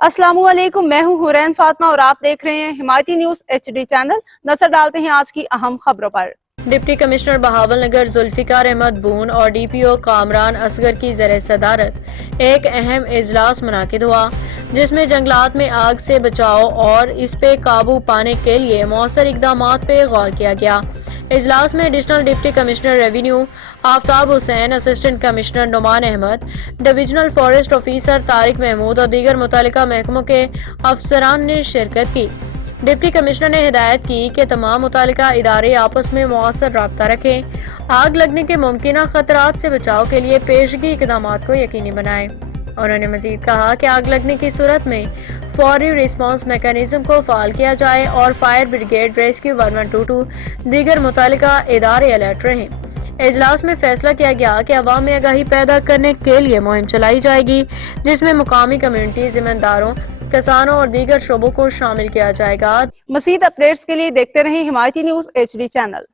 अस्सलाम वालेकुम, मैं हूं हुरैन फातिमा और आप देख रहे हैं हिमायती न्यूज HD चैनल। नजर डालते हैं आज की अहम खबरों पर। डिप्टी कमिश्नर बहावलनगर जुल्फिकार अहमद बून और DPO कामरान असगर की ज़र सदारत एक अहम इजलास मुनाकिद हुआ, जिसमें जंगलात में आग से बचाव और इस पे काबू पाने के लिए मौसर इकदामात पे गौर किया गया। इजलास में additional deputy commissioner revenue Aftab Hussain, assistant commissioner Noman Ahmad, divisional forest officer Tariq Mahmood और दीगर मुतल्लिका महकमों के अफसरान ने शिरकत की। डिप्टी कमिश्नर ने हिदायत की कि तमाम मुतल्लिका इदारे आपस में मौसर राब्ता रखें, आग लगने के मुमकिन खतरात से बचाव के लिए पेशगी इक़दामात को यकीनी बनाएं। उन्होंने मजीद कहा कि आग लगने की सूरत में फौरी रिस्पांस मैकेनिज्म को फाल किया जाए और फायर ब्रिगेड, रेस्क्यू 1122 दीगर मुतल्लिका इदारे अलर्ट रहें। इजलास में फैसला किया गया कि अवाम में आगाही पैदा करने के लिए मुहिम चलाई जाएगी, जिसमें मुकामी कम्युनिटी जिम्मेदारों, किसानों और दीगर शोबों को शामिल किया जाएगा। मज़ीद अपडेट्स के लिए देखते रहें हिमायती न्यूज HD चैनल।